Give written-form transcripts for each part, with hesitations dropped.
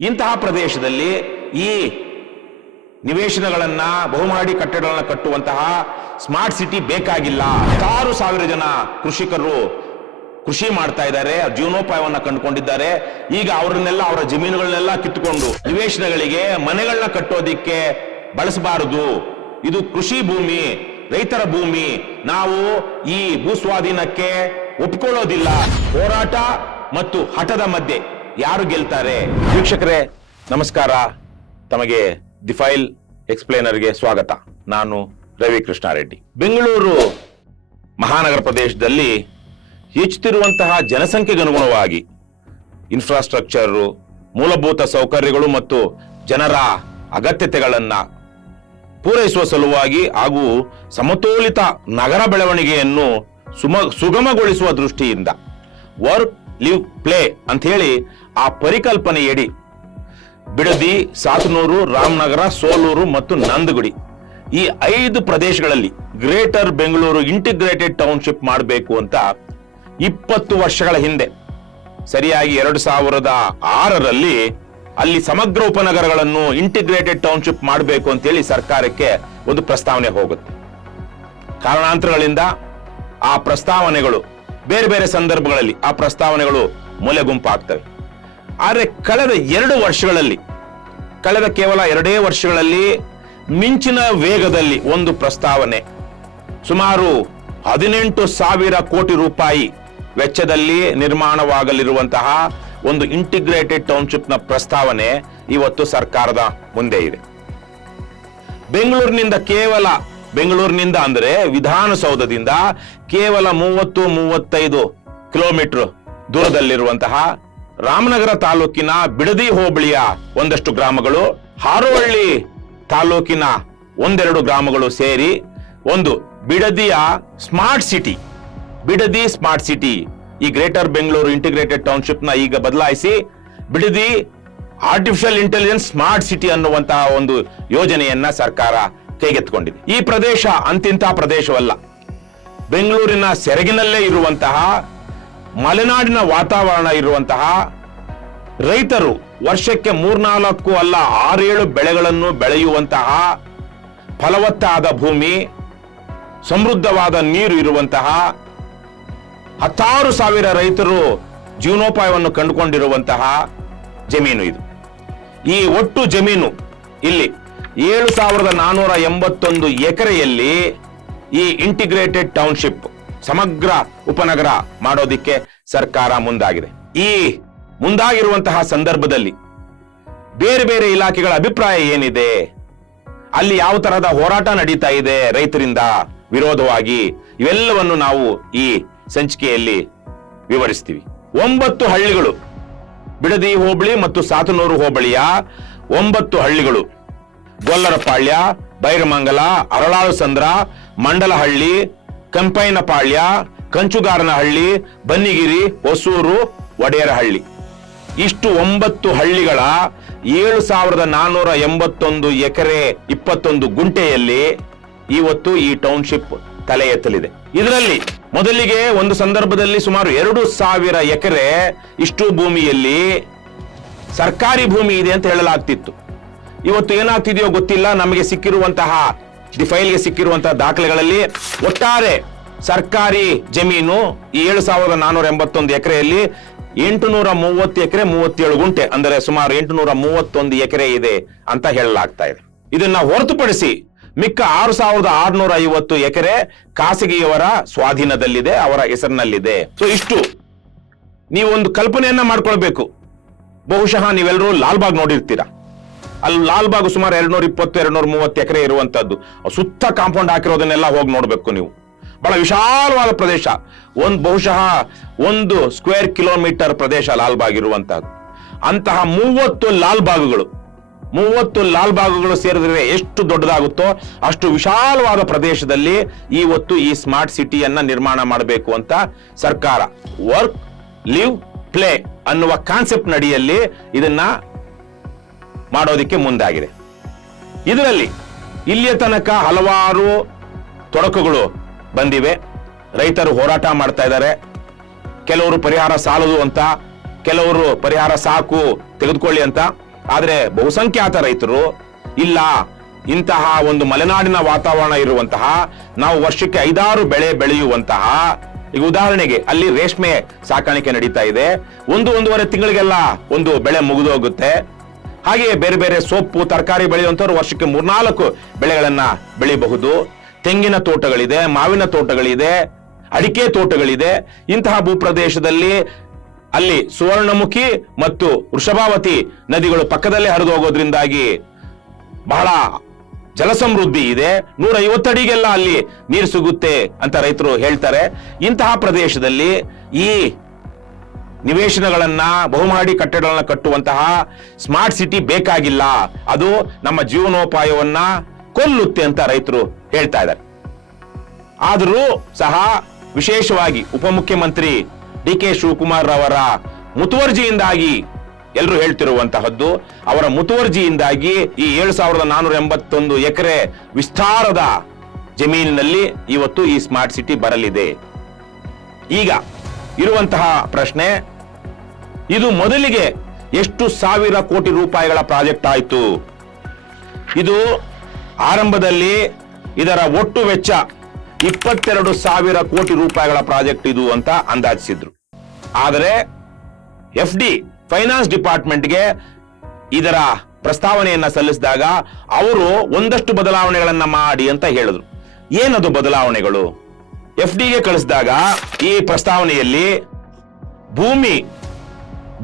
ಇಂತಹ ಪ್ರದೇಶದಲ್ಲಿ ಈ ನಿವೇಶನಗಳನ್ನ ಬಹುಮಹಡಿ ಕಟ್ಟಡಗಳನ್ನ ಕಟ್ಟುವಂತಹ ಸ್ಮಾರ್ಟ್ ಸಿಟಿ ಬೇಕಾಗಿಲ್ಲ. 6,000 ಜನ ಕೃಷಿಕರು ಕೃಷಿ ಮಾಡ್ತಾ ಇದ್ದಾರೆ, ಜೀವನೋಪಾಯವನ್ನ ಕಂಡುಕೊಂಡಿದ್ದಾರೆ. ಈಗ ಅವರನ್ನೆಲ್ಲ ಅವರ ಜಮೀನುಗಳನ್ನೆಲ್ಲ ಕಿತ್ತುಕೊಂಡು ನಿವೇಶನಗಳಿಗೆ ಮನೆಗಳನ್ನ ಕಟ್ಟೋದಿಕ್ಕೆ ಬಳಸಬಾರದು. ಇದು ಕೃಷಿ ಭೂಮಿ, ರೈತರ ಭೂಮಿ. ನಾವು ಈ ಭೂಸ್ವಾಧೀನಕ್ಕೆ ಒಪ್ಪಿಕೊಳ್ಳೋದಿಲ್ಲ. ಹೋರಾಟ ಮತ್ತು ಹಠದ ಮಧ್ಯೆ ಯಾರು ಗೆಲ್ತಾರೆ? ವೀಕ್ಷಕರೇ ನಮಸ್ಕಾರ, ತಮಗೆ ದಿ ಫೈಲ್ ಎಕ್ಸ್ಪ್ಲೇನರ್ಗೆ ಸ್ವಾಗತ. ನಾನು ರವಿ ಕೃಷ್ಣಾರೆಡ್ಡಿ. ಬೆಂಗಳೂರು ಮಹಾನಗರ ಪ್ರದೇಶದಲ್ಲಿ ಹೆಚ್ಚುತ್ತಿರುವಂತಹ ಜನಸಂಖ್ಯೆಗೆ ಅನುಗುಣವಾಗಿ ಇನ್ಫ್ರಾಸ್ಟ್ರಕ್ಚರ್, ಮೂಲಭೂತ ಸೌಕರ್ಯಗಳು ಮತ್ತು ಜನರ ಅಗತ್ಯತೆಗಳನ್ನ ಪೂರೈಸುವ ಸಲುವಾಗಿ ಹಾಗೂ ಸಮತೋಲಿತ ನಗರ ಬೆಳವಣಿಗೆಯನ್ನು ಸುಗಮಗೊಳಿಸುವ ದೃಷ್ಟಿಯಿಂದ ವರ್ಕ್ ಲಿವ್ ಪ್ಲೇ ಅಂತ ಹೇಳಿ ಆ ಪರಿಕಲ್ಪನೆಯಡಿ ಬಿಡದಿ, ಸಾತನೂರು, ರಾಮನಗರ, ಸೋಲೂರು ಮತ್ತು ನಂದಗುಡಿ ಈ 5 ಪ್ರದೇಶಗಳಲ್ಲಿ ಗ್ರೇಟರ್ ಬೆಂಗಳೂರು ಇಂಟಿಗ್ರೇಟೆಡ್ ಟೌನ್ಶಿಪ್ ಮಾಡಬೇಕು ಅಂತ 20 ವರ್ಷಗಳ ಹಿಂದೆ ಸರಿಯಾಗಿ 2006ರಲ್ಲಿ ಅಲ್ಲಿ ಸಮಗ್ರ ಉಪನಗರಗಳನ್ನು ಇಂಟಿಗ್ರೇಟೆಡ್ ಟೌನ್ಶಿಪ್ ಮಾಡಬೇಕು ಅಂತೇಳಿ ಸರ್ಕಾರಕ್ಕೆ ಒಂದು ಪ್ರಸ್ತಾವನೆ ಹೋಗುತ್ತೆ. ಕಾರಣಾಂತರಗಳಿಂದ ಆ ಪ್ರಸ್ತಾವನೆಗಳು ಬೇರೆ ಬೇರೆ ಸಂದರ್ಭಗಳಲ್ಲಿ ಆ ಪ್ರಸ್ತಾವನೆಗಳು ಮೂಲೆಗುಂಪಾಗ್ತವೆ. ಆದರೆ ಕಳೆದ ಕೇವಲ 2 ವರ್ಷಗಳಲ್ಲಿ ಮಿಂಚಿನ ವೇಗದಲ್ಲಿ ಒಂದು ಪ್ರಸ್ತಾವನೆ ಸುಮಾರು 18,000 ಕೋಟಿ ರೂಪಾಯಿ ವೆಚ್ಚದಲ್ಲಿ ನಿರ್ಮಾಣವಾಗಲಿರುವಂತಹ ಒಂದು ಇಂಟಿಗ್ರೇಟೆಡ್ ಟೌನ್ಶಿಪ್ ನ ಪ್ರಸ್ತಾವನೆ ಇವತ್ತು ಸರ್ಕಾರದ ಮುಂದೆ ಇದೆ. ಬೆಂಗಳೂರಿನಿಂದ ಅಂದರೆ ವಿಧಾನಸೌಧದಿಂದ ಕೇವಲ 30-35 ಕಿಲೋಮೀಟರ್ ದೂರದಲ್ಲಿರುವಂತಹ ರಾಮನಗರ ತಾಲೂಕಿನ ಬಿಡದಿ ಹೋಬಳಿಯ ಒಂದಷ್ಟು ಗ್ರಾಮಗಳು, ಹಾರೋಹಳ್ಳಿ ತಾಲೂಕಿನ 1-2 ಗ್ರಾಮಗಳು ಸೇರಿ ಒಂದು ಬಿಡದಿ ಸ್ಮಾರ್ಟ್ ಸಿಟಿ ಈ ಗ್ರೇಟರ್ ಬೆಂಗಳೂರು ಇಂಟಿಗ್ರೇಟೆಡ್ ಟೌನ್ಶಿಪ್ ನ ಈಗ ಬದಲಾಯಿಸಿ Bidadi artificial intelligence smart city ಅನ್ನುವಂತಹ ಒಂದು ಯೋಜನೆಯನ್ನ ಸರ್ಕಾರ ಕೈಗೆತ್ತಿಕೊಂಡಿದೆ. ಈ ಪ್ರದೇಶ ಅಂತಿಂತಹ ಪ್ರದೇಶವಲ್ಲ. ಬೆಂಗಳೂರಿನ ಸೆರಗಿನಲ್ಲೇ ಇರುವಂತಹ, ಮಲೆನಾಡಿನ ವಾತಾವರಣ ಇರುವಂತಹ, ರೈತರು ವರ್ಷಕ್ಕೆ 3-4 ಅಲ್ಲ 6-7 ಬೆಳೆಗಳನ್ನು ಬೆಳೆಯುವಂತಹ ಫಲವತ್ತಾದ ಭೂಮಿ, ಸಮೃದ್ಧವಾದ ನೀರು ಇರುವಂತಹ, 16,000 ರೈತರು ಜೀವನೋಪಾಯವನ್ನು ಕಂಡುಕೊಂಡಿರುವಂತಹ ಜಮೀನು ಇದು. ಈ ಒಟ್ಟು ಜಮೀನು ಇಲ್ಲಿ 7,481 ಎಕರೆಯಲ್ಲಿ ಈ ಇಂಟಿಗ್ರೇಟೆಡ್ ಟೌನ್ಶಿಪ್ ಸಮಗ್ರ ಉಪನಗರ ಮಾಡೋದಿಕ್ಕೆ ಸರ್ಕಾರ ಮುಂದಾಗಿದೆ. ಈ ಮುಂದಾಗಿರುವಂತಹ ಸಂದರ್ಭದಲ್ಲಿ ಬೇರೆ ಬೇರೆ ಇಲಾಖೆಗಳ ಅಭಿಪ್ರಾಯ ಏನಿದೆ, ಅಲ್ಲಿ ಯಾವ ತರಹದ ಹೋರಾಟ ನಡೀತಾ ಇದೆ ರೈತರಿಂದ ವಿರೋಧವಾಗಿ, ಇವೆಲ್ಲವನ್ನು ನಾವು ಈ ಸಂಚಿಕೆಯಲ್ಲಿ ವಿವರಿಸ್ತೀವಿ. 9 ಹಳ್ಳಿಗಳು, ಬಿಡದಿ ಹೋಬಳಿ ಮತ್ತು ಸಾತನೂರು ಹೋಬಳಿಯ 9 ಹಳ್ಳಿಗಳು, ಗೊಲ್ಲರಪಾಳ್ಯ, ಬೈರಮಂಗಲ, ಅರಳಾಳುಸಂದ್ರ, ಮಂಡಲಹಳ್ಳಿ, ಕಂಪೈನಪಾಳ್ಯ, ಕಂಚುಗಾರನಹಳ್ಳಿ, ಬನ್ನಿಗಿರಿ, ಹೊಸೂರು, ಒಡೆಯರಹಳ್ಳಿ, ಇಷ್ಟು 9 ಹಳ್ಳಿಗಳ 7,481 ಎಕರೆ 21 ಗುಂಟೆಯಲ್ಲಿ ಇವತ್ತು ಈ ಟೌನ್ಶಿಪ್ ತಲೆ ಎತ್ತಲಿದೆ. ಇದರಲ್ಲಿ ಮೊದಲಿಗೆ ಒಂದು ಸಂದರ್ಭದಲ್ಲಿ ಸುಮಾರು 2,000 ಎಕರೆ ಇಷ್ಟು ಭೂಮಿಯಲ್ಲಿ ಸರ್ಕಾರಿ ಭೂಮಿ ಇದೆ ಅಂತ ಹೇಳಲಾಗ್ತಿತ್ತು. ಇವತ್ತು ಏನಾಗ್ತಿದೆಯೋ ಗೊತ್ತಿಲ್ಲ. ನಮಗೆ ಸಿಕ್ಕಿರುವಂತಹ ದಿ ಫೈಲ್ಗೆ ಸಿಕ್ಕಿರುವಂತಹ ದಾಖಲೆಗಳಲ್ಲಿ ಒಟ್ಟಾರೆ ಸರ್ಕಾರಿ ಜಮೀನು ಈ 7,481 ಎಕರೆಯಲ್ಲಿ 830 ಎಕರೆ 37 ಗುಂಟೆ, ಅಂದರೆ ಸುಮಾರು 831 ಎಕರೆ ಇದೆ ಅಂತ ಹೇಳಲಾಗ್ತಾ ಇದೆ. ಇದನ್ನ ಹೊರತುಪಡಿಸಿ ಮಿಕ್ಕ 6,650 ಎಕರೆ ಖಾಸಗಿಯವರ ಸ್ವಾಧೀನದಲ್ಲಿದೆ, ಅವರ ಹೆಸರಿನಲ್ಲಿದೆ. ಸೊ ಇಷ್ಟು ನೀವು ಒಂದು ಕಲ್ಪನೆಯನ್ನ ಮಾಡ್ಕೊಳ್ಬೇಕು. ಬಹುಶಃ ನೀವೆಲ್ಲರೂ ಲಾಲ್ಬಾಗ್ ನೋಡಿರ್ತೀರಾ. ಅಲ್ಲಿ ಲಾಲ್ಬಾಗ್ ಸುಮಾರು 220-230 ಎಕರೆ ಇರುವಂತದ್ದು. ಸುತ್ತ ಕಾಂಪೌಂಡ್ ಹಾಕಿರೋದನ್ನೆಲ್ಲ ಹೋಗಿ ನೋಡ್ಬೇಕು ನೀವು. ಬಹಳ ವಿಶಾಲವಾದ ಪ್ರದೇಶ, ಬಹುಶಃ 1 ಸ್ಕ್ವೇರ್ ಕಿಲೋಮೀಟರ್ ಪ್ರದೇಶ ಲಾಲ್ಬಾಗ್ ಇರುವಂತಹದ್ದು. ಅಂತಹ 30 ಲಾಲ್ಬಾಗ್ಗಳು ಸೇರಿದ್ರೆ ಎಷ್ಟು ದೊಡ್ಡದಾಗುತ್ತೋ ಅಷ್ಟು ವಿಶಾಲವಾದ ಪ್ರದೇಶದಲ್ಲಿ ಇವತ್ತು ಈ ಸ್ಮಾರ್ಟ್ ಸಿಟಿಯನ್ನ ನಿರ್ಮಾಣ ಮಾಡಬೇಕು ಅಂತ ಸರ್ಕಾರ ವರ್ಕ್ ಲಿವ್ ಪ್ಲೇ ಅನ್ನುವ ಕಾನ್ಸೆಪ್ಟ್ ನಡಿಯಲ್ಲಿ ಇದನ್ನ ಮಾಡೋದಿಕ್ಕೆ ಮುಂದಾಗಿದೆ. ಇದರಲ್ಲಿ ಇಲ್ಲಿಯ ತನಕ ಹಲವಾರು ತೊಡಕುಗಳು ಬಂದಿವೆ. ರೈತರು ಹೋರಾಟ ಮಾಡ್ತಾ ಇದ್ದಾರೆ. ಕೆಲವರು ಪರಿಹಾರ ಸಾಲದು ಅಂತ, ಕೆಲವರು ಪರಿಹಾರ ಸಾಕು ತೆಗೆದುಕೊಳ್ಳಿ ಅಂತ, ಆದ್ರೆ ಬಹುಸಂಖ್ಯಾತ ರೈತರು ಇಲ್ಲ, ಇಂತಹ ಒಂದು ಮಲೆನಾಡಿನ ವಾತಾವರಣ ಇರುವಂತಹ, ನಾವು ವರ್ಷಕ್ಕೆ 5-6 ಬೆಳೆ ಬೆಳೆಯುವಂತಹ, ಈಗ ಉದಾಹರಣೆಗೆ ಅಲ್ಲಿ ರೇಷ್ಮೆ ಸಾಕಾಣಿಕೆ ನಡೀತಾ ಇದೆ, 1-1.5 ತಿಂಗಳಿಗೆಲ್ಲ ಒಂದು ಬೆಳೆ ಮುಗಿದೋಗುತ್ತೆ. ಹಾಗೆಯೇ ಬೇರೆ ಬೇರೆ ಸೊಪ್ಪು ತರಕಾರಿ ಬೆಳೆಯುವಂತವ್ರು ವರ್ಷಕ್ಕೆ 3-4 ಬೆಳೆಗಳನ್ನ ಬೆಳೆಯಬಹುದು. ತೆಂಗಿನ ತೋಟಗಳಿದೆ, ಮಾವಿನ ತೋಟಗಳಿದೆ, ಅಡಿಕೆ ತೋಟಗಳಿದೆ. ಇಂತಹ ಭೂಪ್ರದೇಶದಲ್ಲಿ ಅಲ್ಲಿ ಸುವರ್ಣಮುಖಿ ಮತ್ತು ವೃಷಭಾವತಿ ನದಿಗಳು ಪಕ್ಕದಲ್ಲೇ ಹರಿದು ಹೋಗೋದ್ರಿಂದಾಗಿ ಬಹಳ ಜಲಸಮೃದ್ಧಿ ಇದೆ. 150 ಅಡಿಗೆಲ್ಲ ಅಲ್ಲಿ ನೀರು ಸಿಗುತ್ತೆ ಅಂತ ರೈತರು ಹೇಳ್ತಾರೆ. ಇಂತಹ ಪ್ರದೇಶದಲ್ಲಿ ಈ ನಿವೇಶನಗಳನ್ನ, ಬಹುಮಹಡಿ ಕಟ್ಟಡಗಳನ್ನ ಕಟ್ಟುವಂತಹ ಸ್ಮಾರ್ಟ್ ಸಿಟಿ ಬೇಕಾಗಿಲ್ಲ, ಅದು ನಮ್ಮ ಜೀವನೋಪಾಯವನ್ನ ಕೊಲ್ಲುತ್ತೆ ಅಂತ ರೈತರು ಹೇಳ್ತಾ ಇದ್ದಾರೆ. ಆದರೂ ಸಹ ವಿಶೇಷವಾಗಿ ಉಪಮುಖ್ಯಮಂತ್ರಿ ಡಿ.ಕೆ. ಶಿವಕುಮಾರ್ ಅವರ ಮುತುವರ್ಜಿಯಿಂದಾಗಿ, ಎಲ್ಲರೂ ಹೇಳ್ತಿರುವಂತಹದ್ದು, ಅವರ ಮುತುವರ್ಜಿಯಿಂದಾಗಿ ಈ 7,481 ಎಕರೆ ವಿಸ್ತಾರದ ಜಮೀನಿನಲ್ಲಿ ಇವತ್ತು ಈ ಸ್ಮಾರ್ಟ್ ಸಿಟಿ ಬರಲಿದೆ. ಈಗ ಇರುವಂತಹ ಪ್ರಶ್ನೆ, ಇದು ಮೊದಲಿಗೆ ಎಷ್ಟು ಸಾವಿರ ಕೋಟಿ ರೂಪಾಯಿಗಳ ಪ್ರಾಜೆಕ್ಟ್ ಆಯಿತು? ಇದು ಆರಂಭದಲ್ಲಿ ಇದರ ಒಟ್ಟು ವೆಚ್ಚ 22,000 ಕೋಟಿ ರೂಪಾಯಿಗಳ ಪ್ರಾಜೆಕ್ಟ್ ಇದು ಅಂತ ಅಂದಾಜಿಸಿದ್ರು. ಆದರೆ FD ಫೈನಾನ್ಸ್ ಡಿಪಾರ್ಟ್ಮೆಂಟ್ಗೆ ಇದರ ಪ್ರಸ್ತಾವನೆಯನ್ನ ಸಲ್ಲಿಸಿದಾಗ ಅವರು ಒಂದಷ್ಟು ಬದಲಾವಣೆಗಳನ್ನ ಮಾಡಿ ಅಂತ ಹೇಳಿದ್ರು. ಏನದು ಬದಲಾವಣೆಗಳು? FDಗೆ ಕಳಿಸಿದಾಗ ಈ ಪ್ರಸ್ತಾವನೆಯಲ್ಲಿ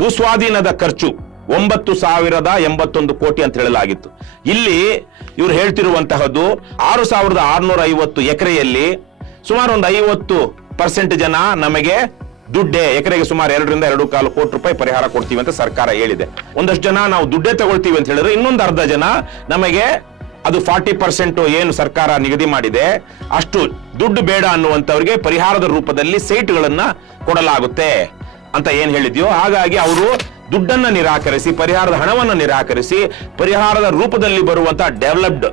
ಭೂಸ್ವಾಧೀನದ ಖರ್ಚು 9,081 ಕೋಟಿ ಅಂತ ಹೇಳಲಾಗಿತ್ತು. ಇಲ್ಲಿ ಇವರು ಹೇಳ್ತಿರುವಂತಹದ್ದು 6,650 ಎಕರೆಯಲ್ಲಿ ಸುಮಾರು ಒಂದು 50% ಜನ ನಮಗೆ ದುಡ್ಡೇ, ಎಕರೆಗೆ ಸುಮಾರು 2-2.25 ಕೋಟಿ ರೂಪಾಯಿ ಪರಿಹಾರ ಕೊಡ್ತೀವಿ ಅಂತ ಸರ್ಕಾರ ಹೇಳಿದೆ. ಒಂದಷ್ಟು ಜನ ನಾವು ದುಡ್ಡೇ ತಗೊಳ್ತೀವಿ ಅಂತ ಹೇಳಿದ್ರೆ, ಇನ್ನೊಂದು ಅರ್ಧ ಜನ ನಮಗೆ ಅದು 40% ಏನು ಸರ್ಕಾರ ನಿಗದಿ ಮಾಡಿದೆ ಅಷ್ಟು ದುಡ್ಡು ಬೇಡ ಅನ್ನುವಂಥವ್ರಿಗೆ ಪರಿಹಾರದ ರೂಪದಲ್ಲಿ ಸೈಟ್ಗಳನ್ನ ಕೊಡಲಾಗುತ್ತೆ ಅಂತ ಏನ್ ಹೇಳಿದ್ಯೋ. ಹಾಗಾಗಿ ಅವರು ದುಡ್ಡನ್ನ ನಿರಾಕರಿಸಿ, ಪರಿಹಾರದ ಹಣವನ್ನು ನಿರಾಕರಿಸಿ, ಪರಿಹಾರದ ರೂಪದಲ್ಲಿ ಬರುವಂತಹ ಡೆವಲಪ್ಡ್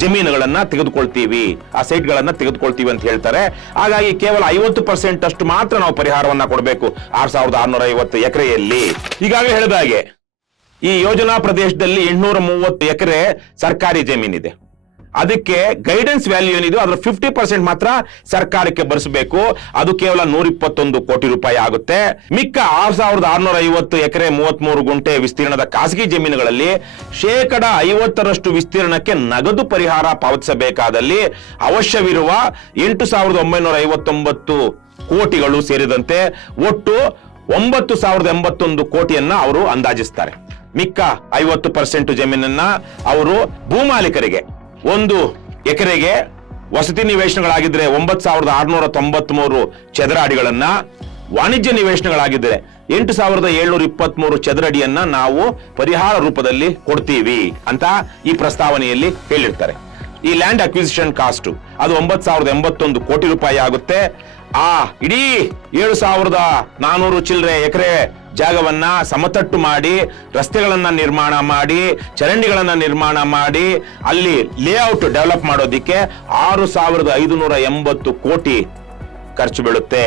ಜಮೀನುಗಳನ್ನ ತೆಗೆದುಕೊಳ್ತೀವಿ, ಆ ಸೈಟ್ಗಳನ್ನ ತೆಗೆದುಕೊಳ್ತೀವಿ ಅಂತ ಹೇಳ್ತಾರೆ. ಹಾಗಾಗಿ ಕೇವಲ 50% ಅಷ್ಟು ಮಾತ್ರ ನಾವು ಪರಿಹಾರವನ್ನ ಕೊಡಬೇಕು 6,650 ಎಕರೆಯಲ್ಲಿ. ಈಗಾಗಲೇ ಹೇಳಿದ ಹಾಗೆ ಈ ಯೋಜನಾ ಪ್ರದೇಶದಲ್ಲಿ 830 ಎಕರೆ ಸರ್ಕಾರಿ ಜಮೀನಿದೆ. ಅದಕ್ಕೆ ಗೈಡೆನ್ಸ್ ವ್ಯಾಲ್ಯೂ ಏನಿದೆ ಅದರ 50% ಮಾತ್ರ ಸರ್ಕಾರಕ್ಕೆ ಭರಿಸಬೇಕು. ಅದು ಕೇವಲ 121 ಕೋಟಿ ರೂಪಾಯಿ ಆಗುತ್ತೆ. ಮಿಕ್ಕ 6,650 ಎಕರೆ 33 ಗುಂಟೆ ವಿಸ್ತೀರ್ಣದ ಖಾಸಗಿ ಜಮೀನುಗಳಲ್ಲಿ 50% ವಿಸ್ತೀರ್ಣಕ್ಕೆ ನಗದು ಪರಿಹಾರ ಪಾವತಿಸಬೇಕಾದಲ್ಲಿ ಅವಶ್ಯವಿರುವ 8,959 ಕೋಟಿಗಳು ಸೇರಿದಂತೆ ಒಟ್ಟು 9,081 ಕೋಟಿಯನ್ನ ಅವರು ಅಂದಾಜಿಸ್ತಾರೆ. ಮಿಕ್ಕ 50% ಜಮೀನನ್ನ ಅವರು ಭೂಮಾಲೀಕರಿಗೆ, 1 ಎಕರೆಗೆ ವಸತಿ ನಿವೇಶನಗಳಾಗಿದ್ರೆ 9,693 ಚದರ ಅಡಿಗಳನ್ನ, ವಾಣಿಜ್ಯ ನಿವೇಶನಗಳಾಗಿದ್ರೆ 8,723 ಚದರ ಅಡಿಯನ್ನ ನಾವು ಪರಿಹಾರ ರೂಪದಲ್ಲಿ ಕೊಡ್ತೀವಿ ಅಂತ ಈ ಪ್ರಸ್ತಾವನೆಯಲ್ಲಿ ಹೇಳಿರ್ತಾರೆ. ಈ ಲ್ಯಾಂಡ್ ಅಕ್ವಿಸಿಷನ್ ಕಾಸ್ಟ್ ಅದು 9,081 ಕೋಟಿ ರೂಪಾಯಿ ಆಗುತ್ತೆ. ಆ ಇಡೀ 7,400 ಚಿಲ್ಲರೆ ಎಕರೆ ಜಾಗವನ್ನ ಸಮತಟ್ಟು ಮಾಡಿ, ರಸ್ತೆಗಳನ್ನ ನಿರ್ಮಾಣ ಮಾಡಿ, ಚರಂಡಿಗಳನ್ನ ನಿರ್ಮಾಣ ಮಾಡಿ, ಅಲ್ಲಿ ಲೇಔಟ್ ಡೆವಲಪ್ ಮಾಡೋದಿಕ್ಕೆ 6,580 ಕೋಟಿ ಖರ್ಚು ಬೀಳುತ್ತೆ.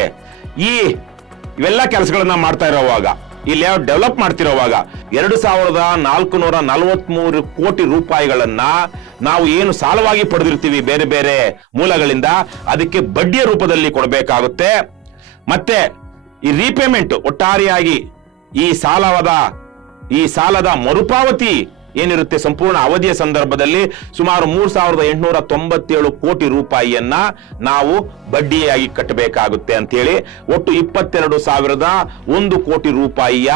ಇವೆಲ್ಲ ಕೆಲಸಗಳನ್ನ ಮಾಡ್ತಾ ಇರೋವಾಗ, ಈ ಲೇಔಟ್ ಡೆವಲಪ್ ಮಾಡ್ತಿರೋವಾಗ 2,443 ಕೋಟಿ ರೂಪಾಯಿಗಳನ್ನ ನಾವು ಏನು ಸಾಲವಾಗಿ ಪಡೆದಿರ್ತೀವಿ ಬೇರೆ ಬೇರೆ ಮೂಲಗಳಿಂದ, ಅದಕ್ಕೆ ಬಡ್ಡಿಯ ರೂಪದಲ್ಲಿ ಕೊಡಬೇಕಾಗುತ್ತೆ. ಮತ್ತೆ ಈ ರೀಪೇಮೆಂಟ್, ಒಟ್ಟಾರೆಯಾಗಿ ಈ ಸಾಲದ ಮರುಪಾವತಿ ಏನಿರುತ್ತೆ ಸಂಪೂರ್ಣ ಅವಧಿಯ ಸಂದರ್ಭದಲ್ಲಿ ಸುಮಾರು 3,897 ಕೋಟಿ ರೂಪಾಯಿಯನ್ನ ನಾವು ಬಡ್ಡಿಯಾಗಿ ಕಟ್ಟಬೇಕಾಗುತ್ತೆ ಅಂತೇಳಿ ಒಟ್ಟು 22,001 ಕೋಟಿ ರೂಪಾಯಿಯ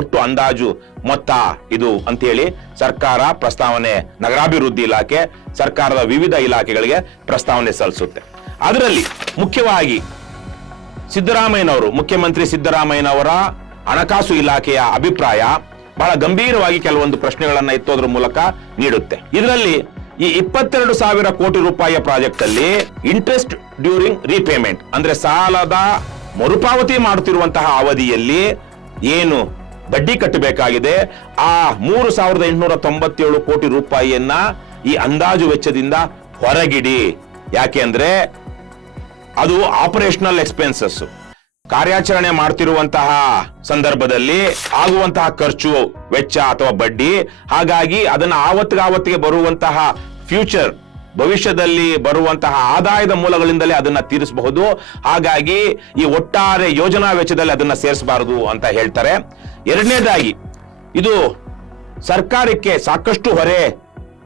ಒಟ್ಟು ಅಂದಾಜು ಮೊತ್ತ ಇದು ಅಂತೇಳಿ ಸರ್ಕಾರ ಪ್ರಸ್ತಾವನೆ, ನಗರಾಭಿವೃದ್ಧಿ ಇಲಾಖೆ ಸರ್ಕಾರದ ವಿವಿಧ ಇಲಾಖೆಗಳಿಗೆ ಪ್ರಸ್ತಾವನೆ ಸಲ್ಲಿಸುತ್ತೆ. ಅದರಲ್ಲಿ ಮುಖ್ಯವಾಗಿ ಮುಖ್ಯಮಂತ್ರಿ ಸಿದ್ದರಾಮಯ್ಯನವರ ಹಣಕಾಸು ಇಲಾಖೆಯ ಅಭಿಪ್ರಾಯ ಬಹಳ ಗಂಭೀರವಾಗಿ ಕೆಲವೊಂದು ಪ್ರಶ್ನೆಗಳನ್ನ ಎತ್ತೋದ್ರ ಮೂಲಕ ನೀಡುತ್ತೆ. ಇದರಲ್ಲಿ ಈ 22,000 ಕೋಟಿ ರೂಪಾಯಿಯ ಪ್ರಾಜೆಕ್ಟ್ ಅಲ್ಲಿ ಇಂಟ್ರೆಸ್ಟ್ ಡ್ಯೂರಿಂಗ್ ರೀಪೇಮೆಂಟ್ ಅಂದ್ರೆ ಸಾಲದ ಮರುಪಾವತಿ ಮಾಡುತ್ತಿರುವಂತಹ ಅವಧಿಯಲ್ಲಿ ಏನು ಬಡ್ಡಿ ಕಟ್ಟಬೇಕಾಗಿದೆ ಆ 3,897 ಕೋಟಿ ರೂಪಾಯಿಯನ್ನ ಈ ಅಂದಾಜು ವೆಚ್ಚದಿಂದ ಹೊರಗಿಡಿ. ಯಾಕೆ ಅಂದ್ರೆ ಅದು ಆಪರೇಷನಲ್ ಎಕ್ಸ್ಪೆನ್ಸಸ್, ಕಾರ್ಯಾಚರಣೆ ಮಾಡ್ತಿರುವಂತಹ ಸಂದರ್ಭದಲ್ಲಿ ಆಗುವಂತಹ ಖರ್ಚು ವೆಚ್ಚ ಅಥವಾ ಬಡ್ಡಿ, ಹಾಗಾಗಿ ಅದನ್ನ ಆವತ್ತಿಗೆ ಬರುವಂತಹ ಫ್ಯೂಚರ್ ಭವಿಷ್ಯದಲ್ಲಿ ಬರುವಂತಹ ಆದಾಯದ ಮೂಲಗಳಿಂದಲೇ ಅದನ್ನ ತೀರಿಸಬಹುದು. ಹಾಗಾಗಿ ಈ ಒಟ್ಟಾರೆ ಯೋಜನಾ ವೆಚ್ಚದಲ್ಲಿ ಅದನ್ನ ಸೇರಿಸಬಾರದು ಅಂತ ಹೇಳ್ತಾರೆ. ಎರಡನೇದಾಗಿ ಇದು ಸರ್ಕಾರಕ್ಕೆ ಸಾಕಷ್ಟು ಹೊರೆ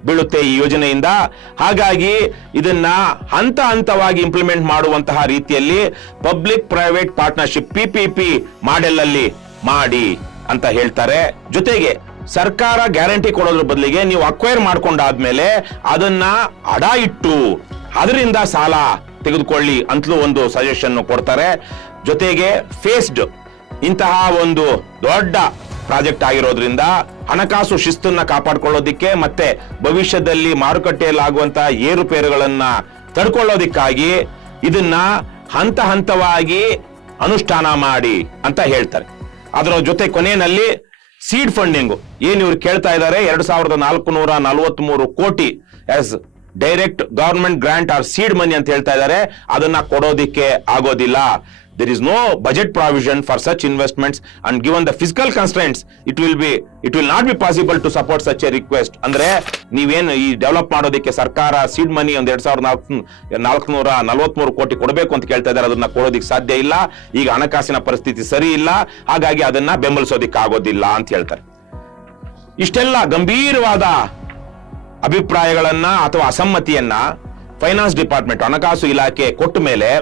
ಬೀಳುತ್ತೆ ಈ ಯೋಜನೆಯಿಂದ. ಹಾಗಾಗಿ ಇದನ್ನ ಹಂತ ಹಂತವಾಗಿ ಇಂಪ್ಲಿಮೆಂಟ್ ಮಾಡುವಂತಹ ರೀತಿಯಲ್ಲಿ public private partnership PPP model ಅಲ್ಲಿ ಮಾಡಿ ಅಂತ ಹೇಳ್ತಾರೆ. ಜೊತೆಗೆ ಸರ್ಕಾರ ಗ್ಯಾರಂಟಿ ಕೊಡೋದ್ರ ಬದಲಿಗೆ ನೀವು ಅಕ್ವೈರ್ ಮಾಡ್ಕೊಂಡಾದ್ಮೇಲೆ ಅದನ್ನ ಅಡ ಇಟ್ಟು ಅದರಿಂದ ಸಾಲ ತೆಗೆದುಕೊಳ್ಳಿ ಅಂತಲೂ ಒಂದು ಸಜೆಷನ್ ಕೊಡ್ತಾರೆ. ಜೊತೆಗೆ ಫೇಸ್ಡ್ ಇಂತಹ ಒಂದು ದೊಡ್ಡ ಪ್ರಾಜೆಕ್ಟ್ ಆಗಿರೋದ್ರಿಂದ ಹಣಕಾಸು ಶಿಸ್ತನ್ನ ಕಾಪಾಡಿಕೊಳ್ಳೋದಿಕ್ಕೆ ಮತ್ತೆ ಭವಿಷ್ಯದಲ್ಲಿ ಮಾರುಕಟ್ಟೆಯಲ್ಲಿ ಆಗುವಂತಹ ಏರುಪೇರುಗಳನ್ನ ತಡ್ಕೊಳ್ಳೋದಿಕ್ಕಾಗಿ ಇದನ್ನ ಹಂತ ಹಂತವಾಗಿ ಅನುಷ್ಠಾನ ಮಾಡಿ ಅಂತ ಹೇಳ್ತಾರೆ. ಅದರ ಜೊತೆ ಕೊನೆಯಲ್ಲಿ ಸೀಡ್ ಫಂಡಿಂಗ್ ಏನ್ ಇವ್ರು ಕೇಳ್ತಾ ಇದ್ದಾರೆ 2443 ಕೋಟಿ as direct government grant or seed money ಅಂತ ಹೇಳ್ತಾ ಇದ್ದಾರೆ. ಅದನ್ನ ಕೊಡೋದಿಕ್ಕೆ ಆಗೋದಿಲ್ಲ. there is no budget provision for such investments and given the fiscal constraints it will not be possible to support such a request. ಅಂದ್ರೆ ನೀವೇನು ಈ ಡೆವಲಪ್ ಮಾಡೋದಕ್ಕೆ ಸರ್ಕಾರ ಸೀಡ್ ಮನಿ ಒಂದು 2443 ಕೋಟಿ ಕೊಡಬೇಕು ಅಂತ ಕೇಳ್ತಾ ಇದ್ದಾರೆ. ಅದನ್ನ ಕೊಡೋದಿಕ್ಕೆ ಸಾಧ್ಯ ಇಲ್ಲ. ಈಗ ಹಣಕಾಸಿನ ಪರಿಸ್ಥಿತಿ ಸರಿ ಇಲ್ಲ. ಹಾಗಾಗಿ ಅದನ್ನ ಬೆಂಬಲಿಸೋದಿಕ್ಕೆ ಆಗೋದಿಲ್ಲ ಅಂತ ಹೇಳ್ತಾರೆ. ಇಷ್ಟೆಲ್ಲ ಗಂಭೀರವಾದ ಅಭಿಪ್ರಾಯಗಳನ್ನ ಅಥವಾ ಅಸಮ್ಮತಿಯನ್ನ ಫೈನಾನ್ಸ್ ಡಿಪಾರ್ಟ್ಮೆಂಟ್ ಹಣಕಾಸು ಇಲಾಖೆ ಕೊಟ್ಟ ಮೇಲೆ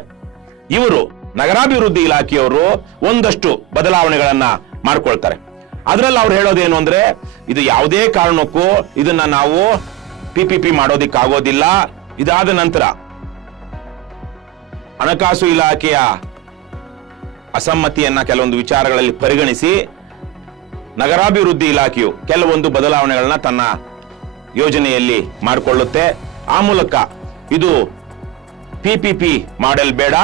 ಇವರು ನಗರಾಭಿವೃದ್ಧಿ ಇಲಾಖೆಯವರು ಒಂದಷ್ಟು ಬದಲಾವಣೆಗಳನ್ನ ಮಾಡ್ಕೊಳ್ತಾರೆ. ಅದರಲ್ಲಿ ಅವ್ರು ಹೇಳೋದೇನು ಅಂದ್ರೆ ಇದು ಯಾವುದೇ ಕಾರಣಕ್ಕೂ ಇದನ್ನ ನಾವು PPP ಮಾಡೋದಿಕ್ಕಾಗೋದಿಲ್ಲ. ಇದಾದ ನಂತರ ಹಣಕಾಸು ಇಲಾಖೆಯ ಅಸಮ್ಮತಿಯನ್ನ ಕೆಲವೊಂದು ವಿಚಾರಗಳಲ್ಲಿ ಪರಿಗಣಿಸಿ ನಗರಾಭಿವೃದ್ಧಿ ಇಲಾಖೆಯು ಕೆಲವೊಂದು ಬದಲಾವಣೆಗಳನ್ನ ತನ್ನ ಯೋಜನೆಯಲ್ಲಿ ಮಾಡಿಕೊಳ್ಳುತ್ತೆ. ಆ ಮೂಲಕ ಇದು PPP ಮಾಡೆಲ್ ಬೇಡ,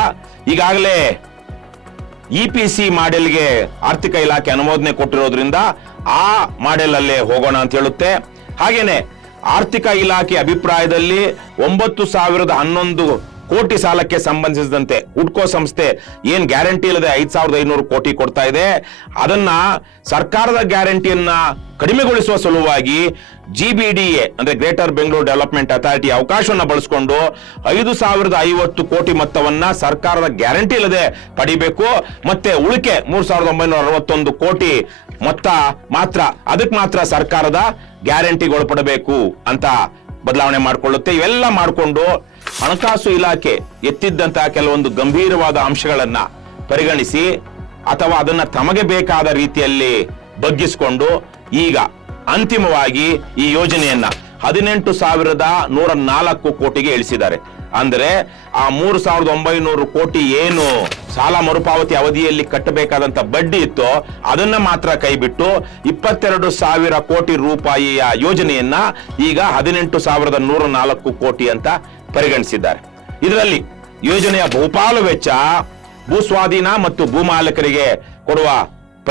ಈಗಾಗಲೇ EPC ಮಾಡೆಲ್ಗೆ ಆರ್ಥಿಕ ಇಲಾಖೆ ಅನುಮೋದನೆ ಕೊಟ್ಟಿರೋದ್ರಿಂದ ಆ ಮಾಡೆಲ್ ಅಲ್ಲೇ ಹೋಗೋಣ ಅಂತ ಹೇಳುತ್ತೆ. ಹಾಗೇನೆ ಆರ್ಥಿಕ ಇಲಾಖೆ ಅಭಿಪ್ರಾಯದಲ್ಲಿ 9,011 ಕೋಟಿ ಸಾಲಕ್ಕೆ ಸಂಬಂಧಿಸಿದಂತೆ ಹುಡ್ಕೋ ಸಂಸ್ಥೆ ಏನ್ ಗ್ಯಾರಂಟಿ ಇಲ್ಲದೆ 5,500 ಕೋಟಿ ಕೊಡ್ತಾ ಇದೆ, ಅದನ್ನ ಸರ್ಕಾರದ ಗ್ಯಾರಂಟಿಯನ್ನ ಕಡಿಮೆಗೊಳಿಸುವ ಸಲುವಾಗಿ GBDA ಅಂದ್ರೆ ಗ್ರೇಟರ್ ಬೆಂಗಳೂರು ಡೆವಲಪ್ಮೆಂಟ್ ಅಥಾರಿಟಿ ಅವಕಾಶವನ್ನ ಬಳಸಿಕೊಂಡು 5,050 ಕೋಟಿ ಮೊತ್ತವನ್ನ ಸರ್ಕಾರದ ಗ್ಯಾರಂಟಿ ಇಲ್ಲದೆ ಪಡಿಬೇಕು. ಮತ್ತೆ ಉಳಿಕೆ 3,961 ಕೋಟಿ ಮೊತ್ತ ಮಾತ್ರ ಅದಕ್ಕೆ ಮಾತ್ರ ಸರ್ಕಾರದ ಗ್ಯಾರಂಟಿಗೆ ಒಳಪಡಬೇಕು ಅಂತ ಬದಲಾವಣೆ ಮಾಡಿಕೊಳ್ಳುತ್ತೆ. ಇವೆಲ್ಲ ಮಾಡಿಕೊಂಡು ಹಣಕಾಸು ಇಲಾಖೆ ಎತ್ತಿದ್ದಂತಹ ಕೆಲವೊಂದು ಗಂಭೀರವಾದ ಅಂಶಗಳನ್ನ ಪರಿಗಣಿಸಿ ಅಥವಾ ಅದನ್ನ ತಮಗೆ ಬೇಕಾದ ರೀತಿಯಲ್ಲಿ ಬಗ್ಗಿಸಿಕೊಂಡು ಈಗ ಅಂತಿಮವಾಗಿ ಈ ಯೋಜನೆಯನ್ನ 18,104 ಕೋಟಿಗೆ ಇಳಿಸಿದ್ದಾರೆ. ಅಂದ್ರೆ ಆ 3,900 ಕೋಟಿ ಏನು ಸಾಲ ಮರುಪಾವತಿ ಅವಧಿಯಲ್ಲಿ ಕಟ್ಟಬೇಕಾದಂತ ಬಡ್ಡಿ ಇತ್ತೋ ಅದನ್ನ ಮಾತ್ರ ಕೈಬಿಟ್ಟು 22,000 ಕೋಟಿ ರೂಪಾಯಿಯ ಯೋಜನೆಯನ್ನ ಈಗ 18,104 ಕೋಟಿ ಅಂತ ಪರಿಗಣಿಸಿದ್ದಾರೆ. ಇದರಲ್ಲಿ ಯೋಜನೆಯ ಬಹುಪಾಲು ವೆಚ್ಚ ಭೂಸ್ವಾಧೀನ ಮತ್ತು ಭೂಮಾಲಕರಿಗೆ ಕೊಡುವ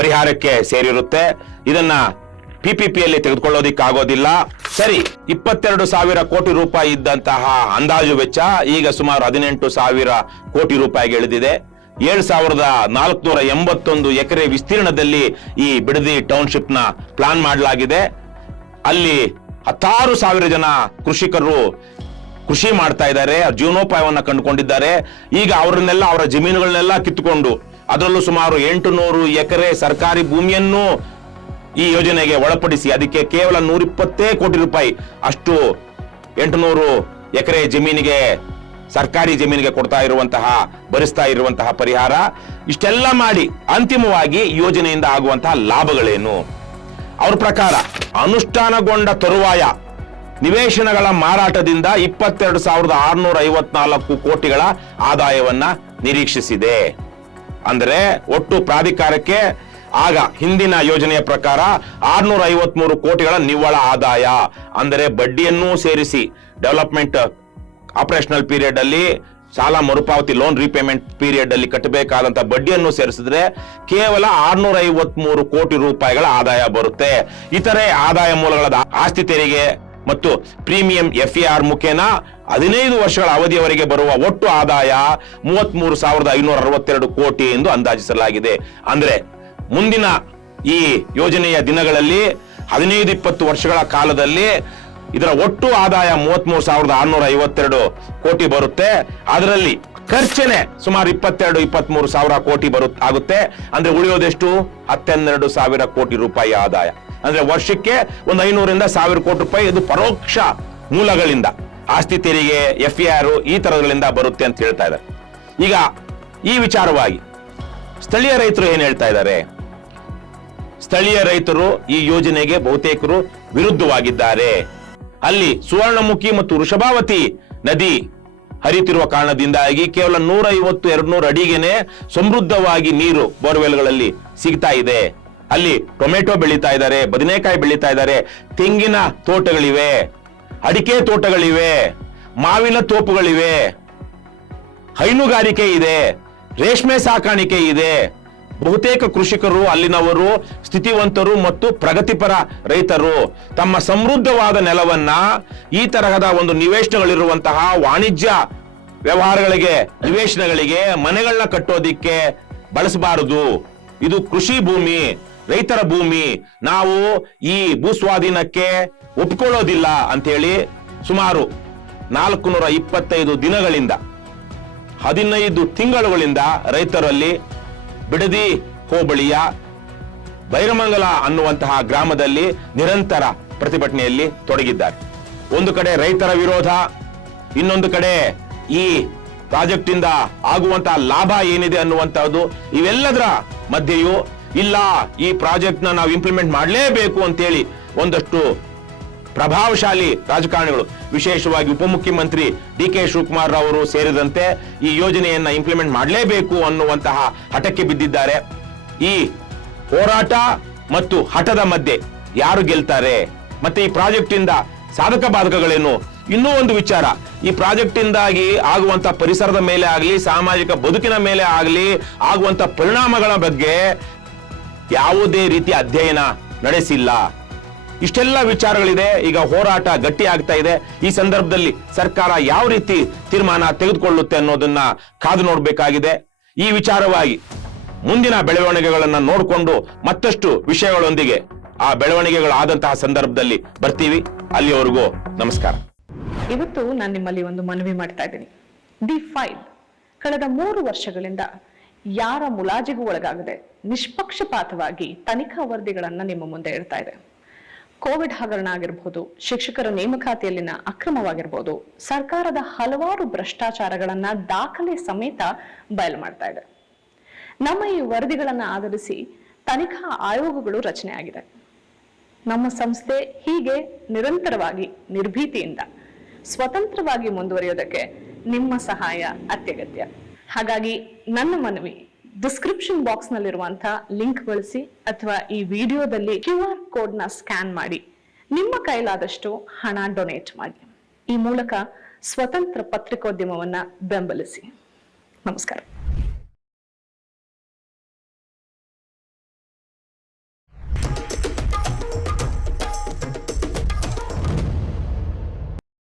ಪರಿಹಾರಕ್ಕೆ ಸೇರಿರುತ್ತೆ. ಇದನ್ನ PPPಯಲ್ಲಿ ತೆಗೆದುಕೊಳ್ಳೋದಿಕ್ಕಾಗೋದಿಲ್ಲ. ಸರಿ, 22,000 ಕೋಟಿ ರೂಪಾಯಿ ಇದ್ದಂತಹ ಅಂದಾಜು ವೆಚ್ಚ ಈಗ ಸುಮಾರು 18,000 ಕೋಟಿ ರೂಪಾಯಿಗೆ ಇಳಿದಿದೆ. 7,481 ಎಕರೆ ವಿಸ್ತೀರ್ಣದಲ್ಲಿ ಈ ಬಿಡದಿ ಟೌನ್ಶಿಪ್ ನ ಪ್ಲಾನ್ ಮಾಡಲಾಗಿದೆ. ಅಲ್ಲಿ 16,000 ಜನ ಕೃಷಿಕರು ಕೃಷಿ ಮಾಡ್ತಾ ಇದ್ದಾರೆ, ಜೀವನೋಪಾಯವನ್ನ ಕಂಡುಕೊಂಡಿದ್ದಾರೆ. ಈಗ ಅವರನ್ನೆಲ್ಲ ಅವರ ಜಮೀನುಗಳನ್ನೆಲ್ಲ ಕಿತ್ತುಕೊಂಡು ಅದರಲ್ಲೂ ಸುಮಾರು 800 ಎಕರೆ ಸರ್ಕಾರಿ ಭೂಮಿಯನ್ನು ಈ ಯೋಜನೆಗೆ ಒಳಪಡಿಸಿ ಅದಕ್ಕೆ ಕೇವಲ 120 ಕೋಟಿ ರೂಪಾಯಿ ಅಷ್ಟು 800 ಎಕರೆ ಜಮೀನಿಗೆ ಸರ್ಕಾರಿ ಜಮೀನಿಗೆ ಭರಿಸ್ತಾ ಇರುವಂತಹ ಪರಿಹಾರ. ಇಷ್ಟೆಲ್ಲ ಮಾಡಿ ಅಂತಿಮವಾಗಿ ಯೋಜನೆಯಿಂದ ಆಗುವಂತಹ ಲಾಭಗಳೇನು? ಅವ್ರ ಪ್ರಕಾರ ಅನುಷ್ಠಾನಗೊಂಡ ತರುವಾಯ ನಿವೇಶನಗಳ ಮಾರಾಟದಿಂದ 22,654 ಕೋಟಿಗಳ ಆದಾಯವನ್ನ ನಿರೀಕ್ಷಿಸಿದೆ. ಅಂದರೆ ಒಟ್ಟು ಪ್ರಾಧಿಕಾರಕ್ಕೆ ಆಗ ಹಿಂದಿನ ಯೋಜನೆಯ ಪ್ರಕಾರ 653 ಕೋಟಿಗಳ ನಿವ್ವಳ ಆದಾಯ. ಅಂದರೆ ಬಡ್ಡಿಯನ್ನೂ ಸೇರಿಸಿ ಡೆವಲಪ್ಮೆಂಟ್ ಆಪರೇಷನಲ್ ಪೀರಿಯಡ್ ಅಲ್ಲಿ ಸಾಲ ಮರುಪಾವತಿ ಲೋನ್ ರೀಪೇಮೆಂಟ್ ಪೀರಿಯಡ್ ಅಲ್ಲಿ ಕಟ್ಟಬೇಕಾದಂತ ಬಡ್ಡಿಯನ್ನು ಸೇರಿಸಿದ್ರೆ ಕೇವಲ 653 ಕೋಟಿ ರೂಪಾಯಿಗಳ ಆದಾಯ ಬರುತ್ತೆ. ಇತರೆ ಆದಾಯ ಮೂಲಗಳಾದ ಆಸ್ತಿ ತೆರಿಗೆ ಮತ್ತು ಪ್ರೀಮಿಯಂ FAR ಮುಖೇನ 15 ವರ್ಷಗಳ ಅವಧಿಯವರೆಗೆ ಬರುವ ಒಟ್ಟು ಆದಾಯ 33,562 ಕೋಟಿ ಎಂದು ಅಂದಾಜಿಸಲಾಗಿದೆ. ಅಂದ್ರೆ ಮುಂದಿನ ಈ ಯೋಜನೆಯ ದಿನಗಳಲ್ಲಿ 15-20 ವರ್ಷಗಳ ಕಾಲದಲ್ಲಿ ಇದರ ಒಟ್ಟು ಆದಾಯ 33,652 ಕೋಟಿ ಬರುತ್ತೆ. ಅದರಲ್ಲಿ ಖರ್ಚನೆ ಸುಮಾರು 22-23 ಸಾವಿರ ಕೋಟಿ ಆಗುತ್ತೆ. ಅಂದ್ರೆ ಉಳಿಯೋದೆಷ್ಟು 12,000 ಕೋಟಿ ರೂಪಾಯಿ ಆದಾಯ. ಅಂದ್ರೆ ವರ್ಷಕ್ಕೆ ಒಂದು 500ರಿಂದ 1,000 ಕೋಟಿ ರೂಪಾಯಿ ಇದು ಪರೋಕ್ಷ ಮೂಲಗಳಿಂದ, ಆಸ್ತಿ ತೆರಿಗೆ, FAR ಈ ತರಗಳಿಂದ ಬರುತ್ತೆ ಅಂತ ಹೇಳ್ತಾ ಇದ್ದಾರೆ. ಈಗ ಈ ವಿಚಾರವಾಗಿ ಸ್ಥಳೀಯ ರೈತರು ಏನ್ ಹೇಳ್ತಾ ಇದ್ದಾರೆ? ಸ್ಥಳೀಯ ರೈತರು ಈ ಯೋಜನೆಗೆ ಬಹುತೇಕರು ವಿರುದ್ಧವಾಗಿದ್ದಾರೆ. ಅಲ್ಲಿ ಸುವರ್ಣಮುಖಿ ಮತ್ತು ವೃಷಭಾವತಿ ನದಿ ಹರಿತಿರುವ ಕಾರಣದಿಂದಾಗಿ ಕೇವಲ 150-200 ಅಡಿಗೆನೆ ಸಮೃದ್ಧವಾಗಿ ನೀರು ಬೋರ್ವೆಲ್ಗಳಲ್ಲಿ ಸಿಗ್ತಾ ಇದೆ. ಅಲ್ಲಿ ಟೊಮೆಟೊ ಬೆಳೀತಾ ಇದ್ದಾರೆ, ಬದನೆಕಾಯಿ ಬೆಳೀತಾ ಇದ್ದಾರೆ, ತೆಂಗಿನ ತೋಟಗಳಿವೆ, ಅಡಿಕೆ ತೋಟಗಳಿವೆ, ಮಾವಿನ ತೋಪುಗಳಿವೆ, ಹೈನುಗಾರಿಕೆ ಇದೆ, ರೇಷ್ಮೆ ಸಾಕಾಣಿಕೆ ಇದೆ. ಬಹುತೇಕ ಕೃಷಿಕರು ಅಲ್ಲಿನವರು ಸ್ಥಿತಿವಂತರು ಮತ್ತು ಪ್ರಗತಿಪರ ರೈತರು ತಮ್ಮ ಸಮೃದ್ಧವಾದ ನೆಲವನ್ನ ಈ ತರಹದ ಒಂದು ನಿವೇಶನಗಳಿರುವಂತಹ ವಾಣಿಜ್ಯ ವ್ಯವಹಾರಗಳಿಗೆ, ನಿವೇಶನಗಳಿಗೆ, ಮನೆಗಳನ್ನ ಕಟ್ಟೋದಿಕ್ಕೆ ಬಳಸಬಾರದು. ಇದು ಕೃಷಿ ಭೂಮಿ, ರೈತರ ಭೂಮಿ, ನಾವು ಈ ಭೂಸ್ವಾಧೀನಕ್ಕೆ ಒಪ್ಕೊಳ್ಳೋದಿಲ್ಲ ಅಂತ ಹೇಳಿ ಸುಮಾರು 425 ದಿನಗಳಿಂದ 15 ತಿಂಗಳುಗಳಿಂದ ರೈತರಲ್ಲಿ ಬಿಡದಿ ಹೋಬಳಿಯ ಬೈರಮಂಗಲ ಅನ್ನುವಂತಹ ಗ್ರಾಮದಲ್ಲಿ ನಿರಂತರ ಪ್ರತಿಭಟನೆಯಲ್ಲಿ ತೊಡಗಿದ್ದಾರೆ. ಒಂದು ಕಡೆ ರೈತರ ವಿರೋಧ, ಇನ್ನೊಂದು ಕಡೆ ಈ ಪ್ರಾಜೆಕ್ಟ್ ಇಂದ ಆಗುವಂತಹ ಲಾಭ ಏನಿದೆ ಅನ್ನುವಂತಹದ್ದು. ಇವೆಲ್ಲದರ ಮಧ್ಯೆಯೂ ಇಲ್ಲ, ಈ ಪ್ರಾಜೆಕ್ಟ್ ನ ನಾವು ಇಂಪ್ಲಿಮೆಂಟ್ ಮಾಡಲೇಬೇಕು ಅಂತೇಳಿ ಒಂದಷ್ಟು ಪ್ರಭಾವಶಾಲಿ ರಾಜಕಾರಣಿಗಳು, ವಿಶೇಷವಾಗಿ ಉಪಮುಖ್ಯಮಂತ್ರಿ DK ಶಿವಕುಮಾರ್ ಅವರು ಸೇರಿದಂತೆ ಈ ಯೋಜನೆಯನ್ನ ಇಂಪ್ಲಿಮೆಂಟ್ ಮಾಡಲೇಬೇಕು ಅನ್ನುವಂತಹ ಹಠಕ್ಕೆ ಬಿದ್ದಿದ್ದಾರೆ. ಈ ಹೋರಾಟ ಮತ್ತು ಹಠದ ಮಧ್ಯೆ ಯಾರು ಗೆಲ್ತಾರೆ, ಮತ್ತೆ ಈ ಪ್ರಾಜೆಕ್ಟ್ ಇಂದ ಸಾಧಕ ಬಾಧಕಗಳೇನು? ಇನ್ನೂ ಒಂದು ವಿಚಾರ, ಈ ಪ್ರಾಜೆಕ್ಟ್ ಇಂದಾಗಿ ಆಗುವಂತ ಪರಿಸರದ ಮೇಲೆ ಆಗಲಿ, ಸಾಮಾಜಿಕ ಬದುಕಿನ ಮೇಲೆ ಆಗಲಿ ಆಗುವಂತ ಪರಿಣಾಮಗಳ ಬಗ್ಗೆ ಯಾವುದೇ ರೀತಿಯ ಅಧ್ಯಯನ ನಡೆಸಿಲ್ಲ. ಇಷ್ಟೆಲ್ಲ ವಿಚಾರಗಳಿದೆ. ಈಗ ಹೋರಾಟ ಗಟ್ಟಿ ಆಗ್ತಾ ಇದೆ. ಈ ಸಂದರ್ಭದಲ್ಲಿ ಸರ್ಕಾರ ಯಾವ ರೀತಿ ತೀರ್ಮಾನ ತೆಗೆದುಕೊಳ್ಳುತ್ತೆ ಅನ್ನೋದನ್ನ ಕಾದು ನೋಡಬೇಕಾಗಿದೆ. ಈ ವಿಚಾರವಾಗಿ ಮುಂದಿನ ಬೆಳವಣಿಗೆಗಳನ್ನ ನೋಡಿಕೊಂಡು ಮತ್ತಷ್ಟು ವಿಷಯಗಳೊಂದಿಗೆ ಆ ಬೆಳವಣಿಗೆಗಳಾದಂತಹ ಸಂದರ್ಭದಲ್ಲಿ ಬರ್ತೀವಿ. ಅಲ್ಲಿವರೆಗೂ ನಮಸ್ಕಾರ. ಇವತ್ತು ನಾನು ನಿಮ್ಮಲ್ಲಿ ಒಂದು ಮನವಿ ಮಾಡ್ತಾ ಇದ್ದೀನಿ. ದಿ ಫೈಲ್ ಕಳೆದ 3 ವರ್ಷಗಳಿಂದ ಯಾರ ಮುಲಾಜಿಗೂ ಒಳಗಾಗದೆ ನಿಷ್ಪಕ್ಷಪಾತವಾಗಿ ತನಿಖಾ ವರದಿಗಳನ್ನ ನಿಮ್ಮ ಮುಂದೆ ಇಡ್ತಾ ಇದೆ. ಕೋವಿಡ್ ಹಗರಣ ಆಗಿರ್ಬೋದು, ಶಿಕ್ಷಕರ ನೇಮಕಾತಿಯಲ್ಲಿನ ಅಕ್ರಮವಾಗಿರ್ಬೋದು, ಸರ್ಕಾರದ ಹಲವಾರು ಭ್ರಷ್ಟಾಚಾರಗಳನ್ನ ದಾಖಲೆ ಸಮೇತ ಬಯಲು ಮಾಡ್ತಾ ಇದೆ. ನಮ್ಮ ಈ ವರದಿಗಳನ್ನ ಆಧರಿಸಿ ತನಿಖಾ ಆಯೋಗಗಳು ರಚನೆ ಆಗಿದೆ. ನಮ್ಮ ಸಂಸ್ಥೆ ಹೀಗೆ ನಿರಂತರವಾಗಿ ನಿರ್ಭೀತಿಯಿಂದ ಸ್ವತಂತ್ರವಾಗಿ ಮುಂದುವರಿಯೋದಕ್ಕೆ ನಿಮ್ಮ ಸಹಾಯ ಅತ್ಯಗತ್ಯ. ಹಾಗಾಗಿ ನನ್ನ ಮನವಿ, ಡಿಸ್ಕ್ರಿಪ್ಷನ್ ಬಾಕ್ಸ್ ನಲ್ಲಿರುವಂತಹ ಲಿಂಕ್ ಬಳಸಿ ಅಥವಾ ಈ ವಿಡಿಯೋದಲ್ಲಿ QR ಕೋಡ್ ನ ಸ್ಕ್ಯಾನ್ ಮಾಡಿ ನಿಮ್ಮ ಕೈಲಾದಷ್ಟು ಹಣ ಡೊನೇಟ್ ಮಾಡಿ. ಈ ಮೂಲಕ ಸ್ವತಂತ್ರ ಪತ್ರಿಕೋದ್ಯಮವನ್ನ ಬೆಂಬಲಿಸಿ. ನಮಸ್ಕಾರ.